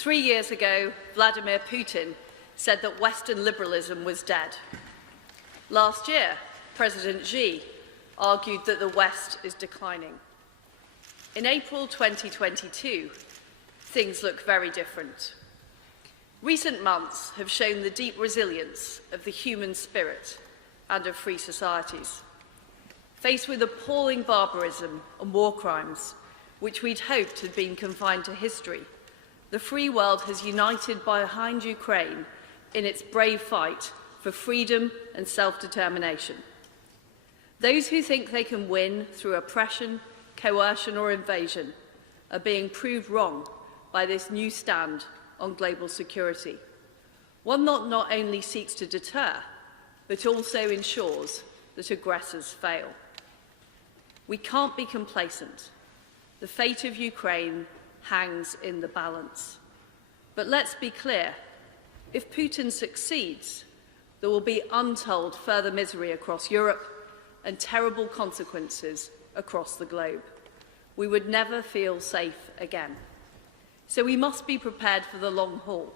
3 years ago, Vladimir Putin said that Western liberalism was dead. Last year, President Xi argued that the West is declining. In April 2022, things look very different. Recent months have shown the deep resilience of the human spirit and of free societies. Faced with appalling barbarism and war crimes, which we'd hoped had been confined to history, the free world has united behind Ukraine in its brave fight for freedom and self-determination. Those who think they can win through oppression, coercion or invasion are being proved wrong by this new stand on global security, one that not only seeks to deter, but also ensures that aggressors fail. We can't be complacent. The fate of Ukraine hangs in the balance. But let's be clear, if Putin succeeds, there will be untold further misery across Europe and terrible consequences across the globe. We would never feel safe again. So we must be prepared for the long haul.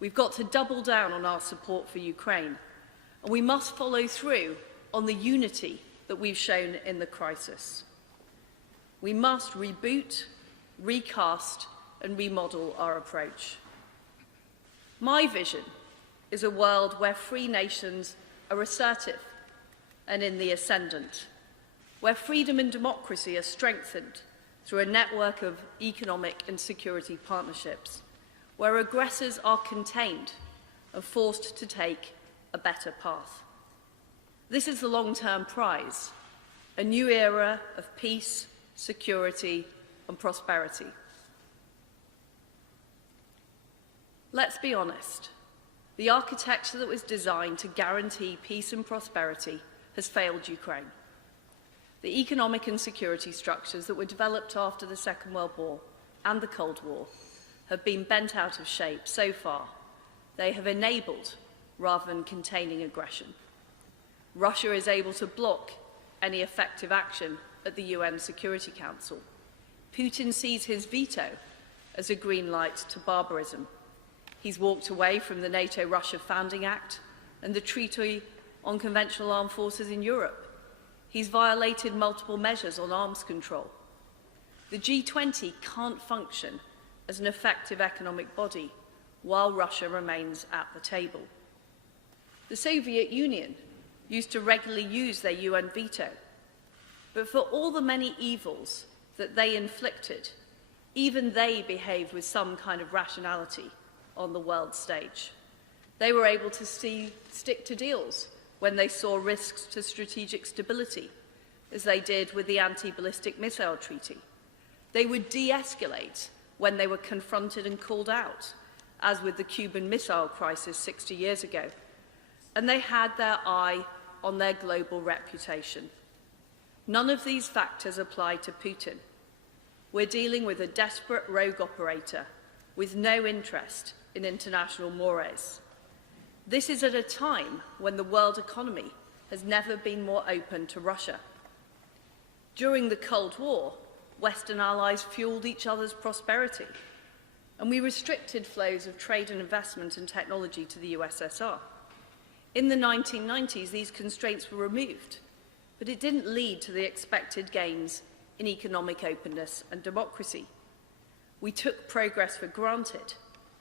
We've got to double down on our support for Ukraine, and we must follow through on the unity that we've shown in the crisis. We must reboot, recast, and remodel our approach. My vision is a world where free nations are assertive and in the ascendant, where freedom and democracy are strengthened through a network of economic and security partnerships, where aggressors are contained and forced to take a better path. This is the long-term prize, a new era of peace, security, and prosperity. Let's be honest. The architecture that was designed to guarantee peace and prosperity has failed Ukraine. The economic and security structures that were developed after the Second World War and the Cold War have been bent out of shape so far. They have enabled rather than containing aggression. Russia is able to block any effective action at the UN Security Council. Putin sees his veto as a green light to barbarism. He's walked away from the NATO-Russia Founding Act and the Treaty on Conventional Armed Forces in Europe. He's violated multiple measures on arms control. The G20 can't function as an effective economic body while Russia remains at the table. The Soviet Union used to regularly use their UN veto, but for all the many evils that they inflicted, even they behaved with some kind of rationality on the world stage. They were able to stick to deals when they saw risks to strategic stability, as they did with the anti-ballistic missile treaty. They would de-escalate when they were confronted and called out, as with the Cuban Missile Crisis 60 years ago. And they had their eye on their global reputation. None of these factors apply to Putin. We're dealing with a desperate rogue operator with no interest in international mores. This is at a time when the world economy has never been more open to Russia. During the Cold War, Western allies fueled each other's prosperity, and we restricted flows of trade and investment and technology to the USSR. In the 1990s, these constraints were removed, but it didn't lead to the expected gains in economic openness and democracy. We took progress for granted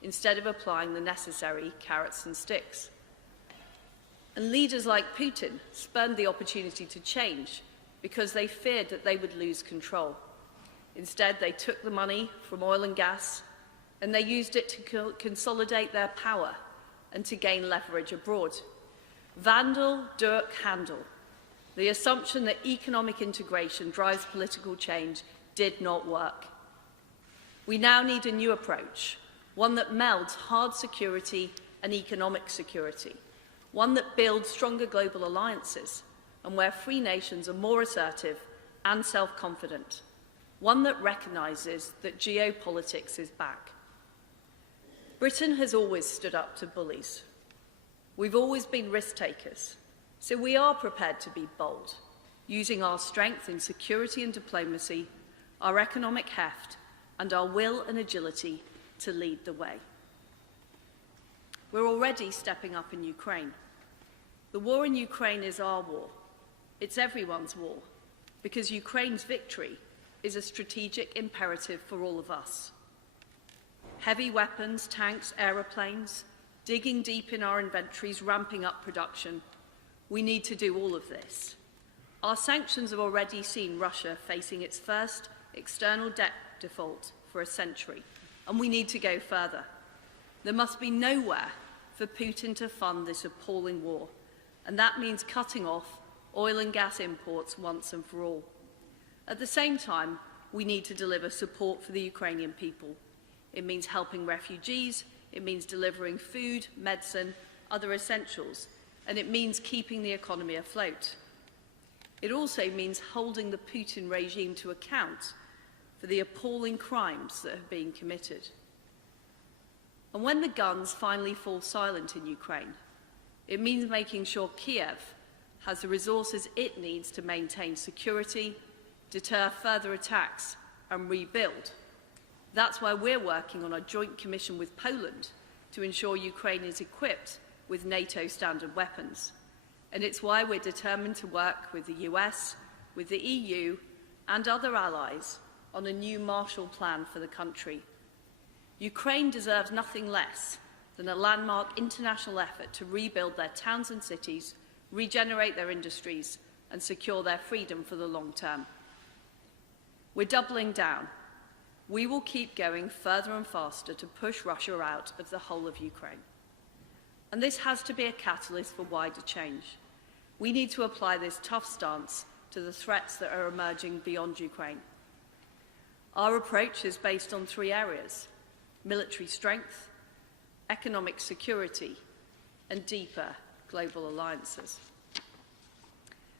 instead of applying the necessary carrots and sticks. And leaders like Putin spurned the opportunity to change because they feared that they would lose control. Instead, they took the money from oil and gas and they used it to consolidate their power and to gain leverage abroad. Vandal, Dirk, Handel. The assumption that economic integration drives political change did not work. We now need a new approach, one that melds hard security and economic security, one that builds stronger global alliances and where free nations are more assertive and self-confident, one that recognises that geopolitics is back. Britain has always stood up to bullies. We've always been risk-takers, so we are prepared to be bold, using our strength in security and diplomacy, our economic heft, and our will and agility to lead the way. We're already stepping up in Ukraine. The war in Ukraine is our war. It's everyone's war, because Ukraine's victory is a strategic imperative for all of us. Heavy weapons, tanks, aeroplanes, digging deep in our inventories, ramping up production. We need to do all of this. Our sanctions have already seen Russia facing its first external debt default for a century, and we need to go further. There must be nowhere for Putin to fund this appalling war, and that means cutting off oil and gas imports once and for all. At the same time, we need to deliver support for the Ukrainian people. It means helping refugees, it means delivering food, medicine, other essentials, and it means keeping the economy afloat. It also means holding the Putin regime to account for the appalling crimes that have been committed. And when the guns finally fall silent in Ukraine, it means making sure Kiev has the resources it needs to maintain security, deter further attacks, and rebuild. That's why we're working on a joint commission with Poland to ensure Ukraine is equipped with NATO standard weapons. And it's why we're determined to work with the US, with the EU, and other allies on a new Marshall Plan for the country. Ukraine deserves nothing less than a landmark international effort to rebuild their towns and cities, regenerate their industries, and secure their freedom for the long term. We're doubling down. We will keep going further and faster to push Russia out of the whole of Ukraine. And this has to be a catalyst for wider change. We need to apply this tough stance to the threats that are emerging beyond Ukraine. Our approach is based on three areas: military strength, economic security, and deeper global alliances.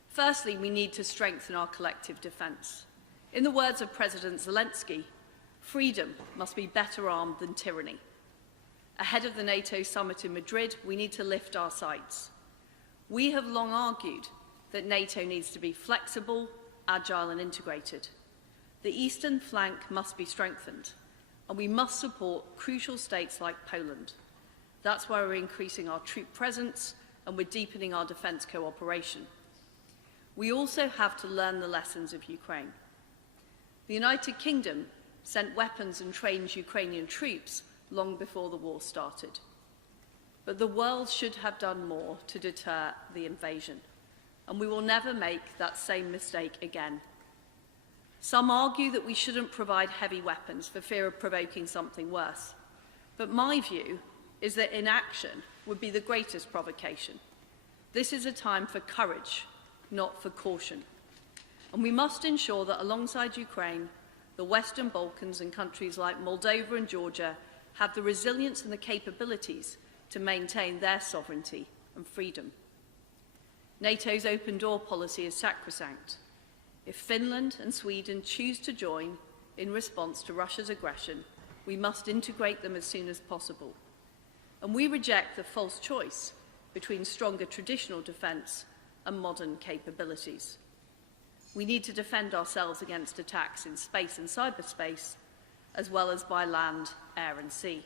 Firstly, we need to strengthen our collective defence. In the words of President Zelensky, freedom must be better armed than tyranny. Ahead of the NATO summit in Madrid, we need to lift our sights. We have long argued that NATO needs to be flexible, agile, and integrated. The eastern flank must be strengthened, and we must support crucial states like Poland. That's why we're increasing our troop presence and we're deepening our defence cooperation. We also have to learn the lessons of Ukraine. The United Kingdom sent weapons and trained Ukrainian troops long before the war started. But the world should have done more to deter the invasion, and we will never make that same mistake again. Some argue that we shouldn't provide heavy weapons for fear of provoking something worse. But my view is that inaction would be the greatest provocation. This is a time for courage, not for caution. And we must ensure that alongside Ukraine, the Western Balkans and countries like Moldova and Georgia have the resilience and the capabilities to maintain their sovereignty and freedom. NATO's open door policy is sacrosanct. If Finland and Sweden choose to join in response to Russia's aggression, we must integrate them as soon as possible. And we reject the false choice between stronger traditional defence and modern capabilities. We need to defend ourselves against attacks in space and cyberspace, as well as by land, air and sea.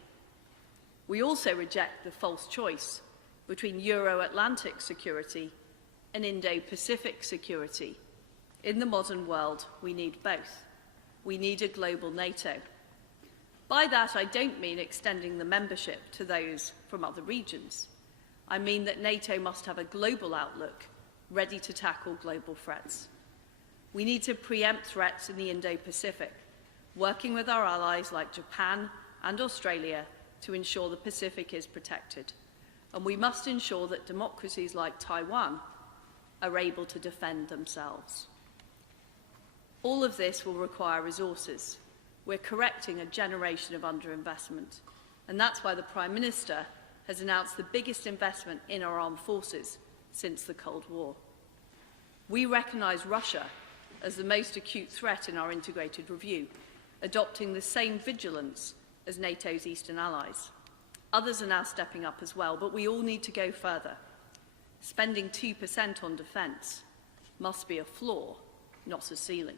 We also reject the false choice between Euro-Atlantic security and Indo-Pacific security. In the modern world, we need both. We need a global NATO. By that, I don't mean extending the membership to those from other regions. I mean that NATO must have a global outlook, ready to tackle global threats. We need to preempt threats in the Indo-Pacific, working with our allies like Japan and Australia to ensure the Pacific is protected. And we must ensure that democracies like Taiwan are able to defend themselves. All of this will require resources. We're correcting a generation of underinvestment, and that's why the Prime Minister has announced the biggest investment in our armed forces since the Cold War. We recognise Russia as the most acute threat in our integrated review, adopting the same vigilance as NATO's eastern allies. Others are now stepping up as well, but we all need to go further. Spending 2% on defence must be a floor, not a ceiling.